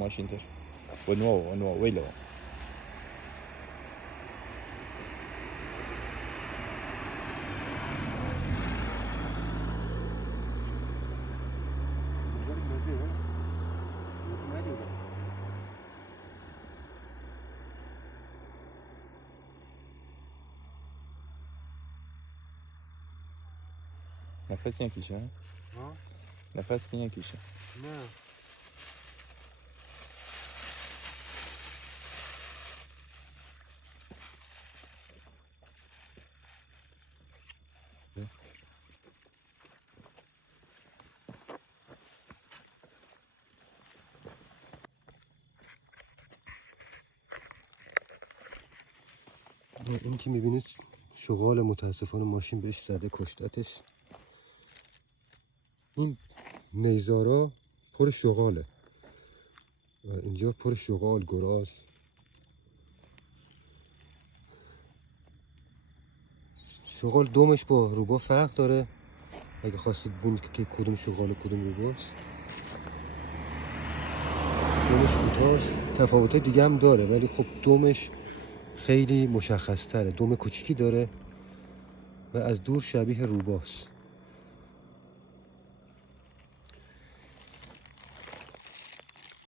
ماشينتر ونوو ويلو نفس یکیشه نفس که یکیشه نه این که میبینید شغال متاسفانه ماشین بهش زده کشتتش. این نیزارا پر شغاله، اینجا پر شغال گراز. شغال دومش با روبا فرق داره، اگه خواستید ببینید که کدوم شغال و کدوم روباست. دومش کوتاست، تفاوت‌های دیگه هم داره ولی خب دومش خیلی مشخص تره، دوم کوچیکی داره و از دور شبیه روباست.